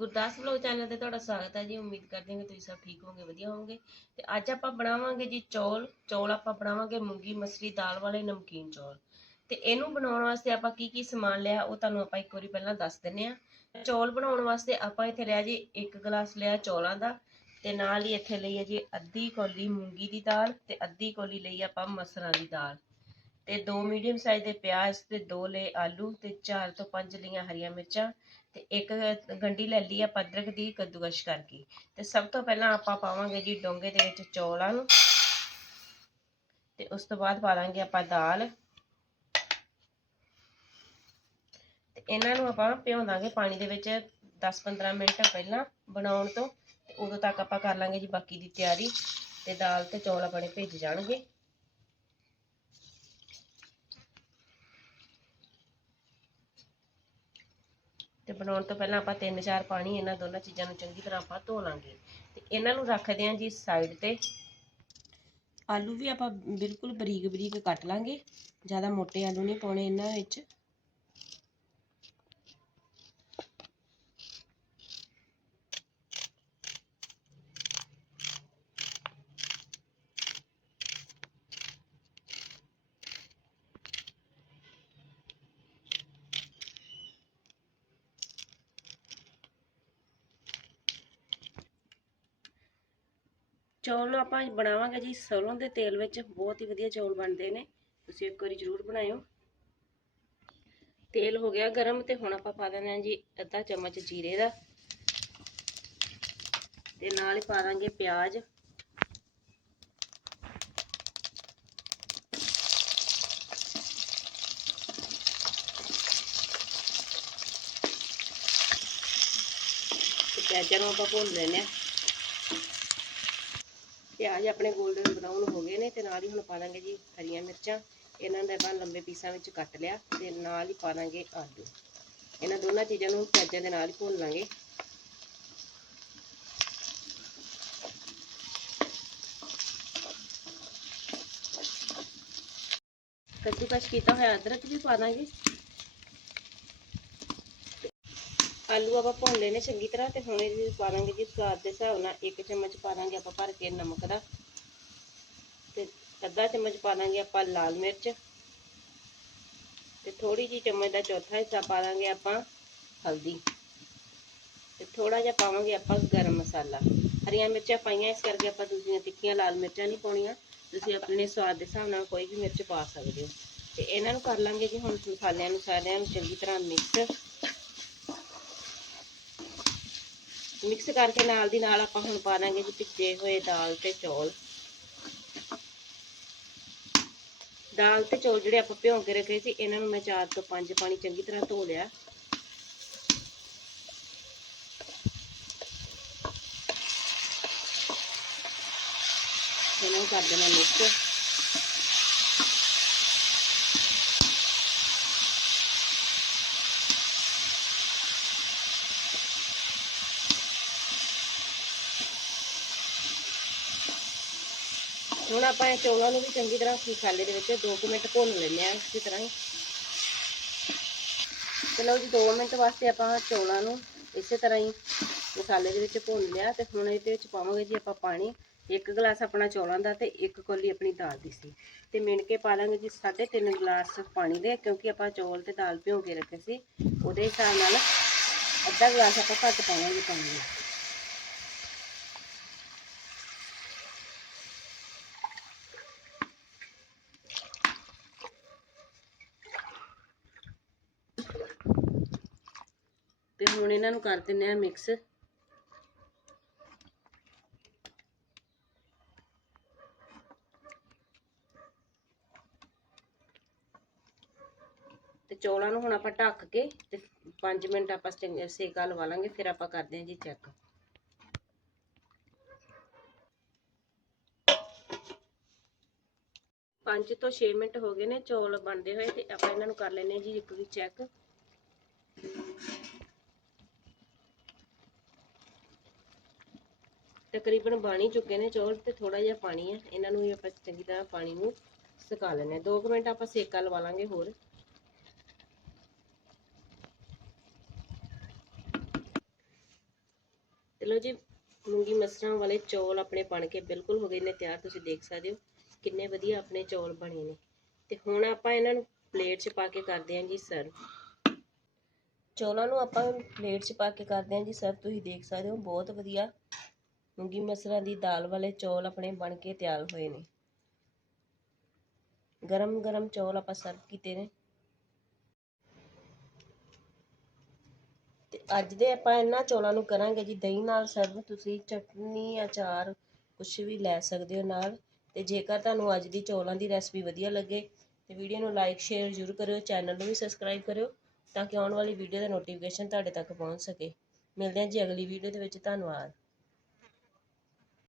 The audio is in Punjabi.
ਗੁਰਦਾਸ ਵਲੋਗ ਚੈਨਲ ਤੇ ਤੁਹਾਡਾ ਸਵਾਗਤ ਹੈ ਜੀ। ਉਮੀਦ ਕਰਦੇ ਹਾਂ ਕਿ ਤੁਸੀਂ ਸਭ ਠੀਕ ਹੋਵੋਗੇ, ਵਧੀਆ ਹੋਵੋਗੇ। ਤੇ ਅੱਜ ਆਪਾਂ ਬਣਾਵਾਂਗੇ ਜੀ ਚੌਲ। ਚੌਲ ਆਪਾਂ ਬਣਾਵਾਂਗੇ ਮੂੰਗੀ ਮਸਰੀ, ਦਾਲ ਵਾਲੇ, ਨਮਕੀਨ ਚੌਲ। ਤੇ ਇਹਨੂੰ ਬਣਾਉਣ ਵਾਸਤੇ ਆਪਾਂ ਕੀ ਕੀ ਸਮਾਨ ਲਿਆ, ਉਹ ਤੁਹਾਨੂੰ ਆਪਾਂ ਇੱਕ ਵਾਰੀ ਪਹਿਲਾਂ ਦੱਸ ਦਿੰਨੇ ਆ। ਚੌਲ ਬਣਾਉਣ ਵਾਸਤੇ ਆਪਾਂ ਇੱਥੇ ਲਿਆ ਜੀ ਇੱਕ ਗਲਾਸ ਲਿਆ ਚੌਲਾਂ ਦਾ। ਤੇ ਨਾਲ ਹੀ ਇੱਥੇ ਲਈ ਹੈ ਜੀ ਅੱਧੀ ਕੋਲੀ ਮੂੰਗੀ ਦੀ ਦਾਲ ਤੇ ਅੱਧੀ ਕੋਲੀ ਲਈ ਆਪਾਂ ਮਸਰਾਂ ਦੀ ਦਾਲ। ਤੇ ਦੋ ਮੀਡੀਅਮ ਸਾਈਜ਼ ਦੇ ਪਿਆਜ਼ ਤੇ ਦੋ ਲਏ ਆਲੂ ਤੇ ਚਾਰ ਤੋਂ ਪੰਜ ਲਈਆਂ ਹਰੀਆਂ ਮਿਰਚਾਂ। ਤੇ ਇੱਕ ਗੰਢੀ ਲੈ ਲਈ ਆ ਅਦਰਕ ਦੀ ਕੱਦੂਕਸ਼ ਕਰਕੇ। ਤੇ ਸਭ ਤੋਂ ਪਹਿਲਾਂ ਆਪਾਂ ਪਾਵਾਂਗੇ ਜੀ ਡੋਂਗੇ ਦੇ ਵਿੱਚ ਚੌਲਾਂ ਨੂੰ। ਤੇ ਉਸ ਤੋਂ ਬਾਅਦ ਪਾ ਲਾਂਗੇ ਆਪਾਂ ਦਾਲ। ਤੇ ਇਹਨਾਂ ਨੂੰ ਆਪਾਂ ਭਿਉਂ ਦਾਂਗੇ ਪਾਣੀ ਦੇ ਵਿੱਚ 10-15 ਮਿੰਟ ਪਹਿਲਾਂ ਬਣਾਉਣ ਤੋਂ। ਤੇ ਉਦੋਂ ਤੱਕ ਆਪਾਂ ਕਰ ਲਾਂਗੇ ਜੀ ਬਾਕੀ ਦੀ ਤਿਆਰੀ। ਤੇ ਦਾਲ ਤੇ ਚੌਲ ਆਪਣੇ ਭਿੱਜ ਜਾਣਗੇ। ਤੇ ਬਣਾਉਣ ਤੋਂ ਪਹਿਲਾਂ ਆਪਾਂ ਤਿੰਨ ਚਾਰ ਪਾਣੀ ਇਹਨਾਂ ਦੋਨਾਂ ਚੀਜ਼ਾਂ ਨੂੰ ਚੰਗੀ ਤਰ੍ਹਾਂ ਆਪਾਂ ਧੋ ਲਾਂਗੇ। ਤੇ ਇਹਨਾਂ ਨੂੰ ਰੱਖਦੇ ਆਂ ਜੀ ਸਾਈਡ ਤੇ। ਆਲੂ ਵੀ ਆਪਾਂ ਬਿਲਕੁਲ ਬਰੀਕ ਬਰੀਕ ਕੱਟ ਲਾਂਗੇ। ਜ਼ਿਆਦਾ ਮੋਟੇ ਆਲੂ ਨਹੀਂ ਪਾਉਣੇ ਇਹਨਾਂ ਵਿੱਚ। ਚੌਲ ਆਪਾਂ ਬਣਾਵਾਂਗੇ ਜੀ ਸਰੋਂ ਦੇ ਤੇਲ ਵਿੱਚ, ਬਹੁਤ ਹੀ ਵਧੀਆ ਚੌਲ ਬਣਦੇ ਨੇ। ਤੁਸੀਂ ਇੱਕ ਵਾਰੀ ਜ਼ਰੂਰ ਬਣਾਇਓ। ਤੇਲ ਹੋ ਗਿਆ ਗਰਮ ਤੇ ਹੁਣ ਆਪਾਂ ਪਾ ਦੇਣਾ ਜੀ ਅੱਧਾ ਚਮਚ ਜੀਰੇ ਦਾ। ਤੇ ਨਾਲ ਹੀ ਪਾ ਦਾਂਗੇ ਪਿਆਜ਼। ਪਿਆਜ਼ਾਂ ਨੂੰ ਆਪਾਂ ਭੁੰਨ ਲੈਣੇ ਆ ਪਿਆਜ਼ ਆਪਣੇ 골ਡਨ ਬਰਾਊਨ ਹੋ ਗਏ ਨੇ ਤੇ ਨਾਲ ਹੀ ਹੁਣ ਪਾ ਦਾਂਗੇ ਜੀ ਹਰੀਆਂ ਮਿਰਚਾਂ। ਇਹਨਾਂ ਦਾ ਆਪਾਂ ਲੰਬੇ ਪੀਸਾਂ ਵਿੱਚ ਕੱਟ ਲਿਆ ਤੇ ਨਾਲ ਹੀ ਪਾ ਦਾਂਗੇ ਆਲੂ। ਇਹਨਾਂ ਦੋਨਾਂ ਚੀਜ਼ਾਂ ਨੂੰ ਪਿਆਜ਼ਾਂ ਦੇ ਨਾਲ ਹੀ ਭੁੰਨ ਲਾਂਗੇ। ਕੱਦੂਕਸ਼ ਕੀਤਾ ਹੋਇਆ ਅਦਰਕ ਵੀ ਪਾ ਦਾਂਗੇ। ਆਲੂ ਆਪਾਂ ਭੁੰਨ ਲੈਣੇ ਚੰਗੀ ਤਰ੍ਹਾਂ ਤੇ ਹੁਣ ਇਹਦੇ ਵਿੱਚ ਪਾ ਦਾਂਗੇ ਜੀ ਸਵਾਦ ਦੇ ਹਿਸਾਬ ਨਾਲ ਇੱਕ ਚਮਚ ਪਾ ਦਾਂਗੇ ਆਪਾਂ ਭਰ ਕੇ ਨਮਕ ਦਾ ਤੇ ਅੱਧਾ ਚਮਚ ਪਾ ਦਾਂਗੇ ਆਪਾਂ ਲਾਲ ਮਿਰਚ ਤੇ ਥੋੜੀ ਜਿਹੀ ਚਮਚ ਦਾ ਚੌਥਾ ਹਿੱਸਾ ਪਾ ਦਾਂਗੇ ਆਪਾਂ ਹਲਦੀ ਤੇ ਥੋੜਾ ਜਿਹਾ ਪਾਵਾਂਗੇ ਆਪਾਂ ਗਰਮ ਮਸਾਲਾ। ਹਰੀਆਂ ਮਿਰਚਾਂ ਪਾਈਆਂ, ਇਸ ਕਰਕੇ ਆਪਾਂ ਦੂਜੀਆਂ ਤਿੱਖੀਆਂ ਲਾਲ ਮਿਰਚਾਂ ਨਹੀਂ ਪਾਉਣੀਆਂ। ਤੁਸੀਂ ਆਪਣੇ ਸਵਾਦ ਦੇ ਹਿਸਾਬ ਨਾਲ ਕੋਈ ਵੀ ਮਿਰਚ ਪਾ ਸਕਦੇ ਹੋ। ਤੇ ਇਹਨਾਂ ਨੂੰ ਕਰ ਲਾਂਗੇ ਜੀ ਹੁਣ ਮਸਾਲਿਆਂ ਨੂੰ ਸਾਰਿਆਂ ਨੂੰ ਚੰਗੀ ਤਰ੍ਹਾਂ ਮਿਕਸ ਮਿਕਸ ਕਰਕੇ ਨਾਲ ਦੀ ਨਾਲ ਆਪਾਂ ਹੁਣ ਪਾ ਦਾਂਗੇ ਜੀ ਭਿੱਜੇ ਹੋਏ ਦਾਲ ਤੇ ਚੌਲ। ਦਾਲ ਤੇ ਚੌਲ ਜਿਹੜੇ ਆਪਾਂ ਭਿਉਂ ਕੇ ਰੱਖੇ ਸੀ, ਇਹਨਾਂ ਨੂੰ ਮੈਂ 4 ਤੋਂ 5 ਪਾਣੀ ਚੰਗੀ ਤਰ੍ਹਾਂ ਧੋ ਲਿਆ। ਇਹਨਾਂ ਨੂੰ ਕਰ ਦੇਣਾ ਮਿਕਸ। ਹੁਣ ਆਪਾਂ ਇਹ ਚੌਲਾਂ ਨੂੰ ਵੀ ਚੰਗੀ ਤਰ੍ਹਾਂ ਮਸਾਲੇ ਦੇ ਵਿੱਚ 2 ਮਿੰਟ ਭੁੰਨ ਲੈਂਦੇ ਆ ਇਸੇ ਤਰ੍ਹਾਂ ਹੀ। ਚਲੋ ਜੀ 2 ਮਿੰਟ ਵਾਸਤੇ ਆਪਾਂ ਚੌਲਾਂ ਨੂੰ ਇਸੇ ਤਰ੍ਹਾਂ ਹੀ ਮਸਾਲੇ ਦੇ ਵਿੱਚ ਭੁੰਨ ਲਿਆ ਤੇ ਹੁਣ ਇਹਦੇ ਵਿੱਚ ਪਾਵਾਂਗੇ ਜੀ ਆਪਾਂ ਪਾਣੀ। ਇੱਕ ਗਲਾਸ ਆਪਣਾ ਚੌਲਾਂ ਦਾ ਤੇ ਇੱਕ ਕੋਲੀ ਆਪਣੀ ਦਾਲ ਦੀ ਸੀ। ਤੇ ਮਿਣ ਕੇ ਪਾ ਲਾਂਗੇ ਜੀ 3.5 ਗਲਾਸ ਪਾਣੀ ਦੇ, ਕਿਉਂਕਿ ਆਪਾਂ ਚੌਲ ਤੇ ਦਾਲ ਭਿਓ ਕੇ ਰੱਖੇ ਸੀ। ਉਹਦੇ ਹਿਸਾਬ ਨਾਲ ਅੱਧਾ ਗਲਾਸ ਆਪਾਂ ਘੱਟ ਪਾਵਾਂਗੇ ਪਾਣੀ ਹੁਣ ਇਹਨਾਂ ਨੂੰ ਕਰ ਦਿੰਨੇ ਆ ਮਿਕਸ ਤੇ ਚੌਲਾਂ ਨੂੰ ਹੁਣ ਆਪਾਂ ਢੱਕ ਕੇ ਤੇ 5 ਮਿੰਟ ਆਪਾਂ ਸੇਕਾ ਲਵਾ ਲਾਂਗੇ, ਫਿਰ ਆਪਾਂ ਕਰਦੇ ਹਾਂ ਜੀ ਚੈੱਕ ਪੰਜ ਤੋਂ 6 ਮਿੰਟ ਹੋ ਗਏ ਨੇ ਚੌਲ ਬਣਦੇ ਹੋਏ ਤੇ ਆਪਾਂ ਇਹਨਾਂ ਨੂੰ ਕਰ ਲੈਨੇ ਜੀ ਇੱਕ ਵੀ ਚੈੱਕ ਤਕਰੀਬਨ ਬਣ ਹੀ ਚੁੱਕੇ ਨੇ ਚੌਲ ਤੇ ਥੋੜਾ ਜਿਹਾ ਪਾਣੀ ਹੈ। ਇਹਨਾਂ ਨੂੰ ਵੀ ਆਪਾਂ ਚੰਗੀ ਤਰ੍ਹਾਂ ਪਾਣੀ ਨੂੰ ਸੁਕਾ ਲੈਣੇ ਆ 2 ਮਿੰਟ ਆਪਾਂ ਸੇਕਾ ਲਵਾ ਲਾਂਗੇ ਹੋਰ। ਤੇ ਜੀ, ਮੂੰਗੀ ਮਸਰਾਂ ਵਾਲੇ ਚੌਲ ਆਪਣੇ ਬਣ ਕੇ ਬਿਲਕੁਲ ਹੋ ਗਏ ਨੇ ਤਿਆਰ। ਤੁਸੀਂ ਦੇਖ ਸਕਦੇ ਹੋ ਕਿੰਨੇ ਵਧੀਆ ਆਪਣੇ ਚੌਲ ਬਣੇ ਨੇ। ਤੇ ਹੁਣ ਆਪਾਂ ਇਹਨਾਂ ਨੂੰ ਪਲੇਟ 'ਚ ਪਾ ਕੇ ਕਰਦੇ ਹਾਂ ਜੀ ਸਰਵ ਚੌਲਾਂ ਨੂੰ ਆਪਾਂ ਪਲੇਟ 'ਚ ਪਾ ਕੇ ਕਰਦੇ ਹਾਂ ਜੀ ਸਰਵ ਤੁਸੀਂ ਦੇਖ ਸਕਦੇ ਹੋ, ਬਹੁਤ ਵਧੀਆ ਮੂੰਗੀ ਮਸਰਾਂ ਦੀ ਦਾਲ ਵਾਲੇ ਚੌਲ ਆਪਣੇ ਬਣ ਕੇ ਤਿਆਰ ਹੋਏ ਨੇ। ਗਰਮ ਗਰਮ ਚੌਲ ਆਪਾਂ ਸਰਵ ਕੀਤੇ ਨੇ। ਤੇ ਅੱਜ ਦੇ ਆਪਾਂ ਇਹਨਾਂ ਚੌਲਾਂ ਨੂੰ ਕਰਾਂਗੇ ਜੀ, ਦਹੀਂ ਨਾਲ ਸਰਵ ਤੁਸੀਂ ਚਟਨੀ, ਅਚਾਰ ਕੁਝ ਵੀ ਲੈ ਸਕਦੇ ਹੋ ਨਾਲ। ਤੇ ਜੇਕਰ ਤੁਹਾਨੂੰ ਅੱਜ ਦੀ ਚੌਲਾਂ ਦੀ ਰੈਸਪੀ ਵਧੀਆ ਲੱਗੇ, ਤੇ ਵੀਡੀਓ ਨੂੰ ਲਾਈਕ ਸ਼ੇਅਰ ਜ਼ਰੂਰ ਕਰਿਓ ਚੈਨਲ ਨੂੰ ਵੀ ਸਬਸਕ੍ਰਾਈਬ ਕਰਿਓ, ਤਾਂ ਕਿ ਆਉਣ ਵਾਲੀ ਵੀਡੀਓ ਦਾ ਨੋਟੀਫਿਕੇਸ਼ਨ ਤੁਹਾਡੇ ਤੱਕ ਪਹੁੰਚ ਸਕੇ। ਮਿਲਦੇ ਹਾਂ ਜੀ ਅਗਲੀ ਵੀਡੀਓ ਦੇ ਵਿੱਚ, ਧੰਨਵਾਦ।